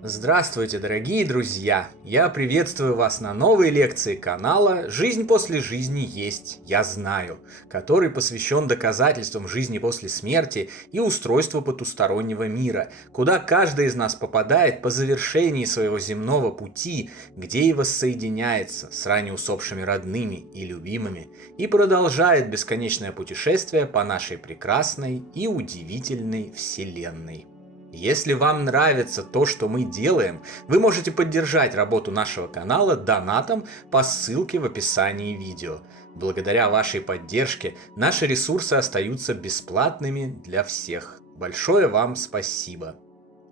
Здравствуйте, дорогие друзья! Я приветствую вас на новой лекции канала «Жизнь после жизни есть, я знаю», который посвящен доказательствам жизни после смерти и устройству потустороннего мира, куда каждый из нас попадает по завершении своего земного пути, где и воссоединяется с ранее усопшими родными и любимыми и продолжает бесконечное путешествие по нашей прекрасной и удивительной Вселенной. Если вам нравится то, что мы делаем, вы можете поддержать работу нашего канала донатом по ссылке в описании видео. Благодаря вашей поддержке наши ресурсы остаются бесплатными для всех. Большое вам спасибо.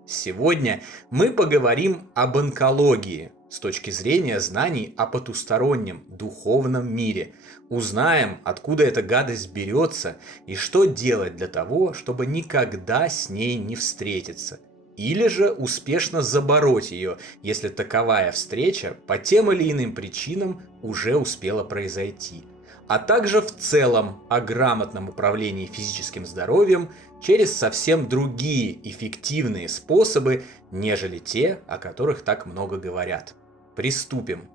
Сегодня мы поговорим об онкологии с точки зрения знаний о потустороннем духовном мире. Узнаем, откуда эта гадость берется и что делать для того, чтобы никогда с ней не встретиться. Или же успешно забороть ее, если таковая встреча по тем или иным причинам уже успела произойти. А также в целом о грамотном управлении физическим здоровьем через совсем другие эффективные способы, нежели те, о которых так много говорят. Приступим.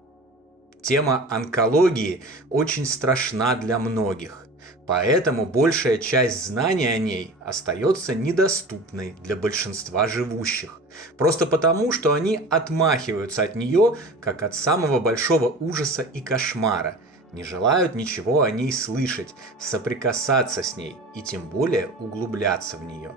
Тема онкологии очень страшна для многих, поэтому большая часть знаний о ней остается недоступной для большинства живущих. Просто потому, что они отмахиваются от нее, как от самого большого ужаса и кошмара, не желают ничего о ней слышать, соприкасаться с ней и тем более углубляться в нее.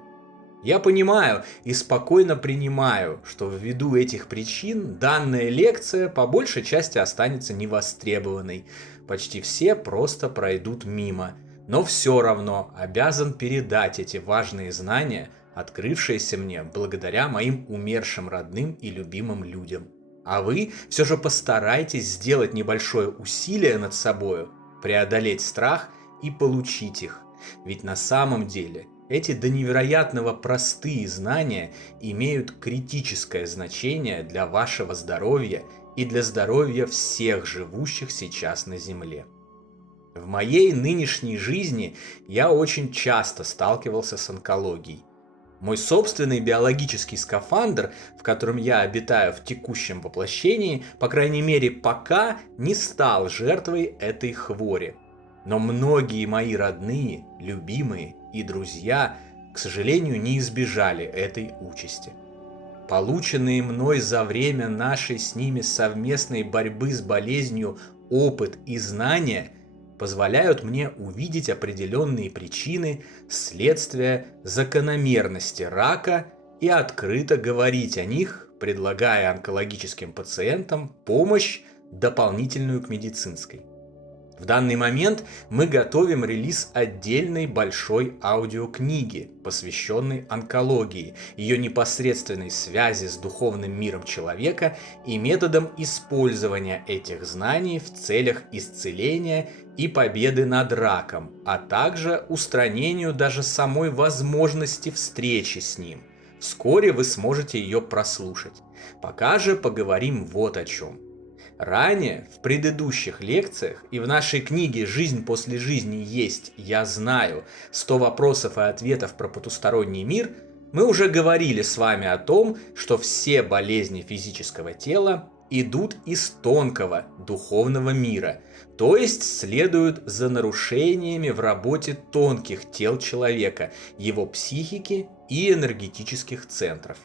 Я понимаю и спокойно принимаю, что ввиду этих причин данная лекция по большей части останется невостребованной. Почти все просто пройдут мимо, но все равно обязан передать эти важные знания, открывшиеся мне благодаря моим умершим родным и любимым людям. А вы все же постарайтесь сделать небольшое усилие над собой, преодолеть страх и получить их. Ведь на самом деле эти до невероятного простые знания имеют критическое значение для вашего здоровья и для здоровья всех живущих сейчас на Земле. В моей нынешней жизни я очень часто сталкивался с онкологией. Мой собственный биологический скафандр, в котором я обитаю в текущем воплощении, по крайней мере пока не стал жертвой этой хвори. Но многие мои родные, любимые и друзья, к сожалению, не избежали этой участи. Полученные мной за время нашей с ними совместной борьбы с болезнью опыт и знания позволяют мне увидеть определенные причины, следствия, закономерности рака и открыто говорить о них, предлагая онкологическим пациентам помощь, дополнительную к медицинской. В данный момент мы готовим релиз отдельной большой аудиокниги, посвященной онкологии, ее непосредственной связи с духовным миром человека и методом использования этих знаний в целях исцеления и победы над раком, а также устранению даже самой возможности встречи с ним. Вскоре вы сможете ее прослушать. Пока же поговорим вот о чем. Ранее, в предыдущих лекциях и в нашей книге «Жизнь после жизни есть, я знаю. 100 вопросов и ответов про потусторонний мир» мы уже говорили с вами о том, что все болезни физического тела идут из тонкого духовного мира, то есть следуют за нарушениями в работе тонких тел человека, его психики и энергетических центров.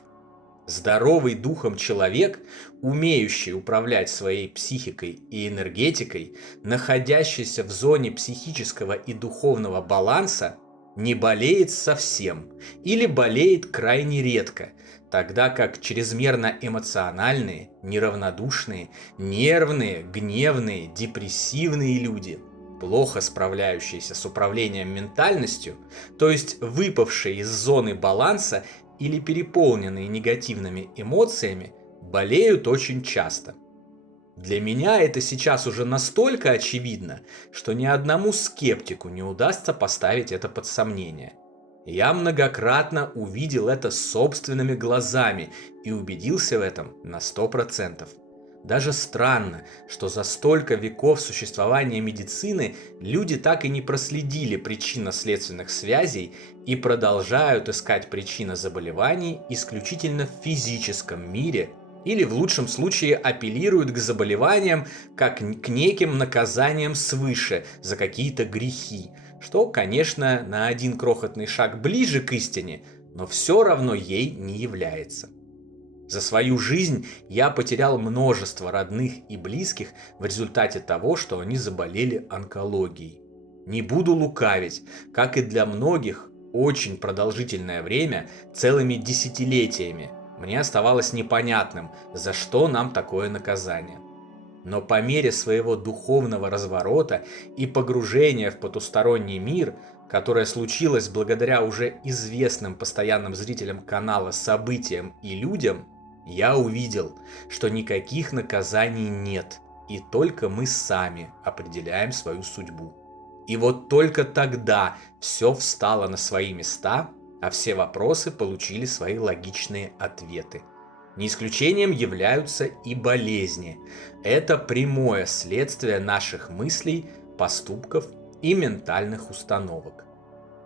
Здоровый духом человек, умеющий управлять своей психикой и энергетикой, находящийся в зоне психического и духовного баланса, не болеет совсем или болеет крайне редко, тогда как чрезмерно эмоциональные, неравнодушные, нервные, гневные, депрессивные люди, плохо справляющиеся с управлением ментальностью, то есть выпавшие из зоны баланса или переполненные негативными эмоциями, болеют очень часто. Для меня это сейчас уже настолько очевидно, что ни одному скептику не удастся поставить это под сомнение. Я многократно увидел это собственными глазами и убедился в этом на 100%. Даже странно, что за столько веков существования медицины люди так и не проследили причинно-следственных связей и продолжают искать причины заболеваний исключительно в физическом мире, или в лучшем случае апеллируют к заболеваниям как к неким наказаниям свыше за какие-то грехи, что, конечно, на один крохотный шаг ближе к истине, но все равно ей не является. За свою жизнь я потерял множество родных и близких в результате того, что они заболели онкологией. Не буду лукавить, как и для многих, очень продолжительное время, целыми десятилетиями, мне оставалось непонятным, за что нам такое наказание. Но по мере своего духовного разворота и погружения в потусторонний мир, которое случилось благодаря уже известным постоянным зрителям канала событиям и людям, я увидел, что никаких наказаний нет, и только мы сами определяем свою судьбу. И вот только тогда все встало на свои места, а все вопросы получили свои логичные ответы. Не исключением являются и болезни. Это прямое следствие наших мыслей, поступков и ментальных установок.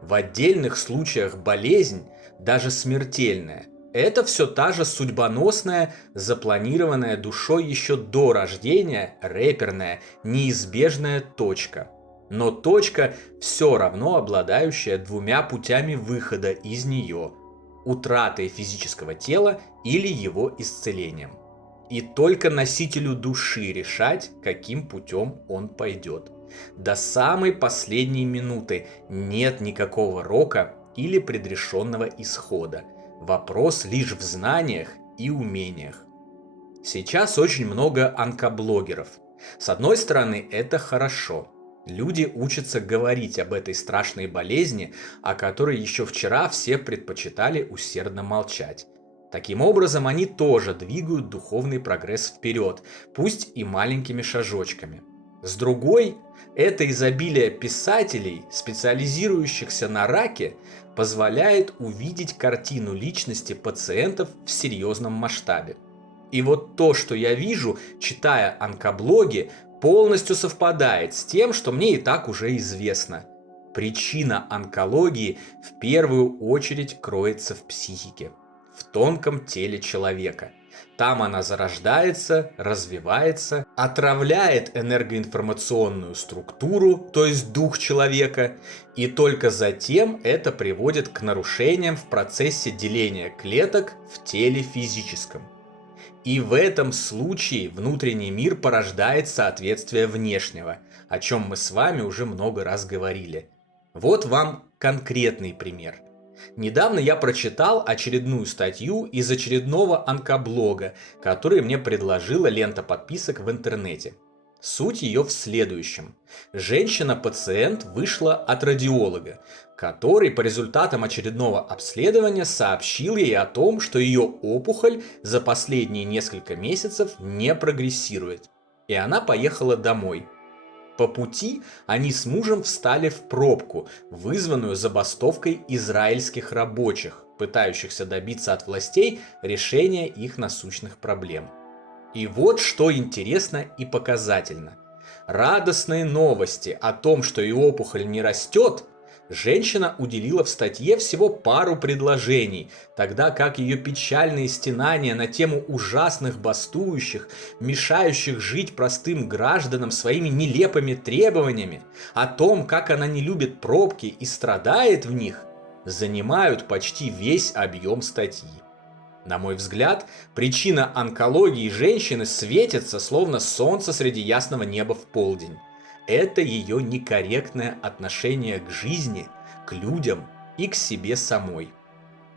В отдельных случаях болезнь, даже смертельная, это все та же судьбоносная, запланированная душой еще до рождения, реперная, неизбежная точка. Но точка, все равно обладающая двумя путями выхода из нее – утратой физического тела или его исцелением. И только носителю души решать, каким путем он пойдет. До самой последней минуты нет никакого рока или предрешенного исхода. Вопрос лишь в знаниях и умениях. Сейчас очень много онкоблогеров. С одной стороны, это хорошо. Люди учатся говорить об этой страшной болезни, о которой еще вчера все предпочитали усердно молчать. Таким образом, они тоже двигают духовный прогресс вперед, пусть и маленькими шажочками. С другой, это изобилие писателей, специализирующихся на раке, позволяет увидеть картину личности пациентов в серьезном масштабе. И вот то, что я вижу, читая онкоблоги, полностью совпадает с тем, что мне и так уже известно. Причина онкологии в первую очередь кроется в психике, в тонком теле человека. Там она зарождается, развивается, отравляет энергоинформационную структуру, то есть дух человека, и только затем это приводит к нарушениям в процессе деления клеток в теле физическом. И в этом случае внутренний мир порождает соответствие внешнего, о чем мы с вами уже много раз говорили. Вот вам конкретный пример. Недавно я прочитал очередную статью из очередного онкоблога, который мне предложила лента подписок в интернете. Суть ее в следующем. Женщина-пациент вышла от радиолога, который по результатам очередного обследования сообщил ей о том, что ее опухоль за последние несколько месяцев не прогрессирует. И она поехала домой. По пути они с мужем встали в пробку, вызванную забастовкой израильских рабочих, пытающихся добиться от властей решения их насущных проблем. И вот что интересно и показательно. Радостные новости о том, что ее опухоль не растет, женщина уделила в статье всего пару предложений, тогда как ее печальные стенания на тему ужасных бастующих, мешающих жить простым гражданам своими нелепыми требованиями, о том, как она не любит пробки и страдает в них, занимают почти весь объем статьи. На мой взгляд, причина онкологии женщины светится, словно солнце среди ясного неба в полдень. Это ее некорректное отношение к жизни, к людям и к себе самой.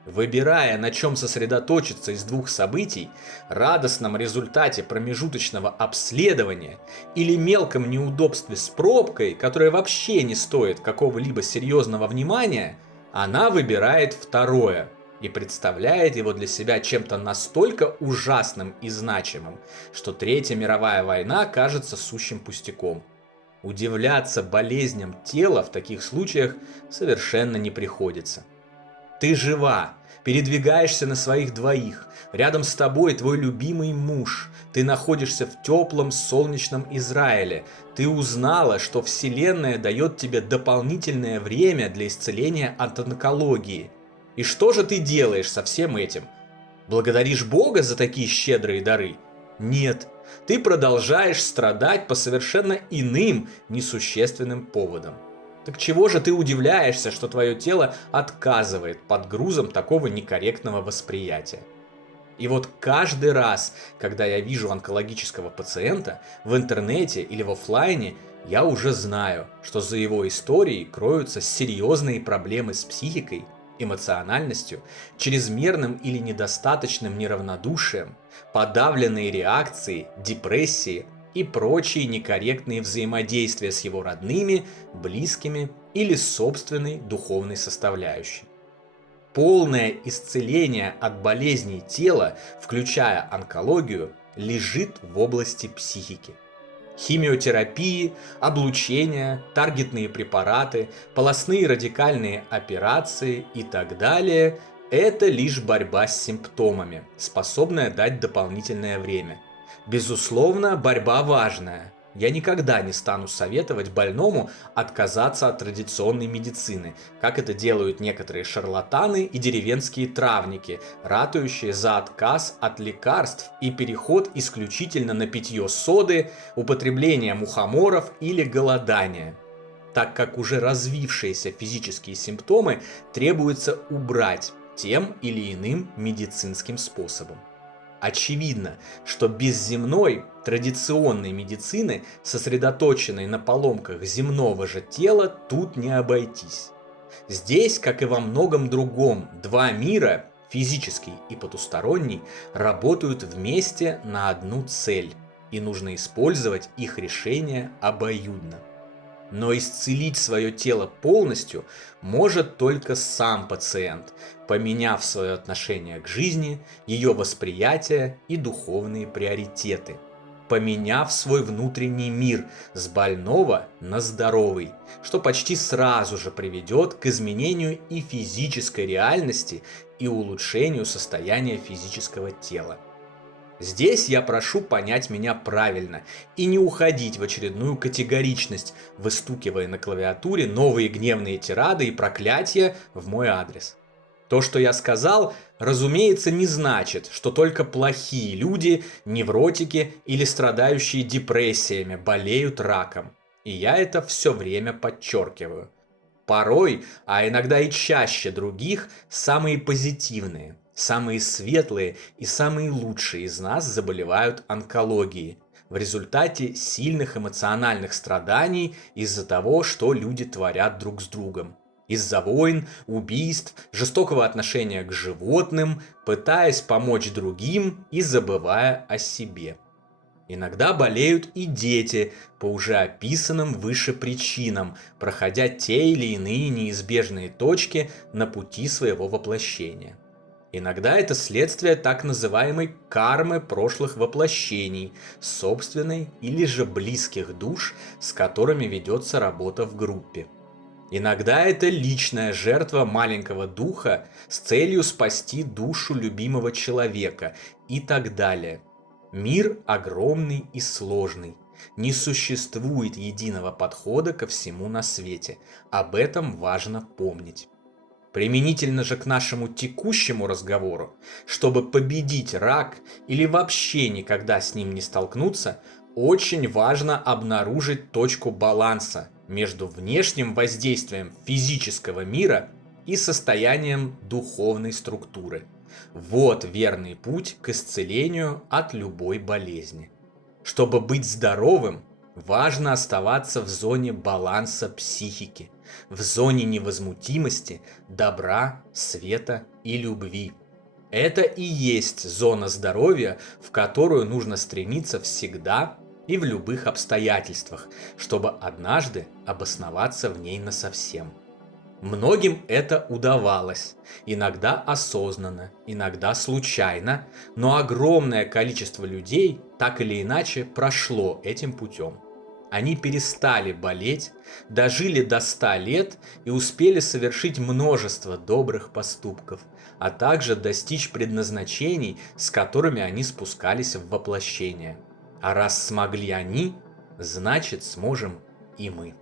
Выбирая, на чем сосредоточиться из двух событий, радостном результате промежуточного обследования или мелком неудобстве с пробкой, которое вообще не стоит какого-либо серьезного внимания, она выбирает второе и представляет его для себя чем-то настолько ужасным и значимым, что Третья мировая война кажется сущим пустяком. Удивляться болезням тела в таких случаях совершенно не приходится. Ты жива, передвигаешься на своих двоих, рядом с тобой твой любимый муж, ты находишься в теплом солнечном Израиле, ты узнала, что Вселенная дает тебе дополнительное время для исцеления от онкологии. И что же ты делаешь со всем этим? Благодаришь Бога за такие щедрые дары? Нет, ты продолжаешь страдать по совершенно иным, несущественным поводам. Так чего же ты удивляешься, что твое тело отказывает под грузом такого некорректного восприятия? И вот каждый раз, когда я вижу онкологического пациента в интернете или в офлайне, я уже знаю, что за его историей кроются серьезные проблемы с психикой, эмоциональностью, чрезмерным или недостаточным неравнодушием, подавленные реакции, депрессии и прочие некорректные взаимодействия с его родными, близкими или собственной духовной составляющей. Полное исцеление от болезней тела, включая онкологию, лежит в области психики. Химиотерапии, облучение, таргетные препараты, полостные радикальные операции и так далее – это лишь борьба с симптомами, способная дать дополнительное время. Безусловно, борьба важная. Я никогда не стану советовать больному отказаться от традиционной медицины, как это делают некоторые шарлатаны и деревенские травники, ратующие за отказ от лекарств и переход исключительно на питье соды, употребление мухоморов или голодание, так как уже развившиеся физические симптомы требуется убрать тем или иным медицинским способом. Очевидно, что без земной, традиционной медицины, сосредоточенной на поломках земного же тела, тут не обойтись. Здесь, как и во многом другом, два мира, физический и потусторонний, работают вместе на одну цель, и нужно использовать их решение обоюдно. Но исцелить свое тело полностью может только сам пациент, поменяв свое отношение к жизни, ее восприятие и духовные приоритеты, поменяв свой внутренний мир с больного на здоровый, что почти сразу же приведет к изменению и физической реальности, и улучшению состояния физического тела. Здесь я прошу понять меня правильно и не уходить в очередную категоричность, выстукивая на клавиатуре новые гневные тирады и проклятия в мой адрес. То, что я сказал, разумеется, не значит, что только плохие люди, невротики или страдающие депрессиями болеют раком. И я это все время подчеркиваю. Порой, а иногда и чаще других, самые позитивные, самые светлые и самые лучшие из нас заболевают онкологией в результате сильных эмоциональных страданий из-за того, что люди творят друг с другом. Из-за войн, убийств, жестокого отношения к животным, пытаясь помочь другим и забывая о себе. Иногда болеют и дети по уже описанным выше причинам, проходя те или иные неизбежные точки на пути своего воплощения. Иногда это следствие так называемой кармы прошлых воплощений, собственной или же близких душ, с которыми ведется работа в группе. Иногда это личная жертва маленького духа с целью спасти душу любимого человека и так далее. Мир огромный и сложный. Не существует единого подхода ко всему на свете. Об этом важно помнить. Применительно же к нашему текущему разговору, чтобы победить рак или вообще никогда с ним не столкнуться, очень важно обнаружить точку баланса между внешним воздействием физического мира и состоянием духовной структуры. Вот верный путь к исцелению от любой болезни. Чтобы быть здоровым, важно оставаться в зоне баланса психики, в зоне невозмутимости, добра, света и любви. Это и есть зона здоровья, в которую нужно стремиться всегда и в любых обстоятельствах, чтобы однажды обосноваться в ней насовсем. Многим это удавалось, иногда осознанно, иногда случайно, но огромное количество людей так или иначе прошло этим путем. Они перестали болеть, дожили до 100 лет и успели совершить множество добрых поступков, а также достичь предназначений, с которыми они спускались в воплощение. А раз смогли они, значит сможем и мы.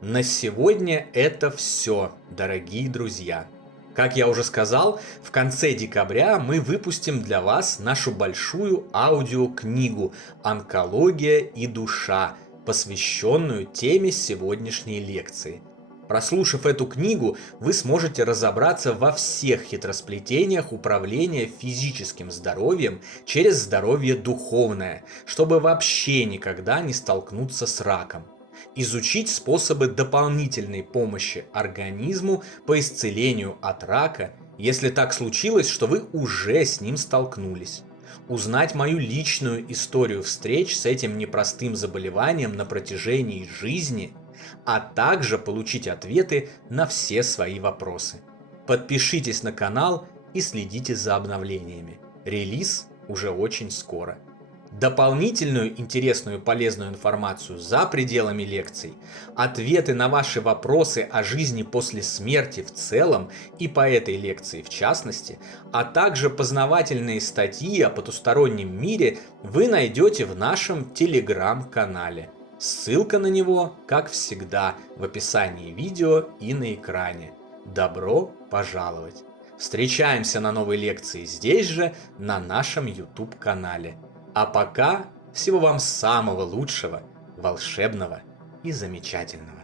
На сегодня это все, дорогие друзья. Как я уже сказал, в конце декабря мы выпустим для вас нашу большую аудиокнигу «Онкология и душа», посвященную теме сегодняшней лекции. Прослушав эту книгу, вы сможете разобраться во всех хитросплетениях управления физическим здоровьем через здоровье духовное, чтобы вообще никогда не столкнуться с раком. Изучить способы дополнительной помощи организму по исцелению от рака, если так случилось, что вы уже с ним столкнулись. Узнать мою личную историю встреч с этим непростым заболеванием на протяжении жизни, а также получить ответы на все свои вопросы. Подпишитесь на канал и следите за обновлениями. Релиз уже очень скоро. Дополнительную интересную и полезную информацию за пределами лекций, ответы на ваши вопросы о жизни после смерти в целом и по этой лекции в частности, а также познавательные статьи о потустороннем мире вы найдете в нашем телеграм-канале. Ссылка на него, как всегда, в описании видео и на экране. Добро пожаловать! Встречаемся на новой лекции здесь же, на нашем YouTube-канале. А пока всего вам самого лучшего, волшебного и замечательного.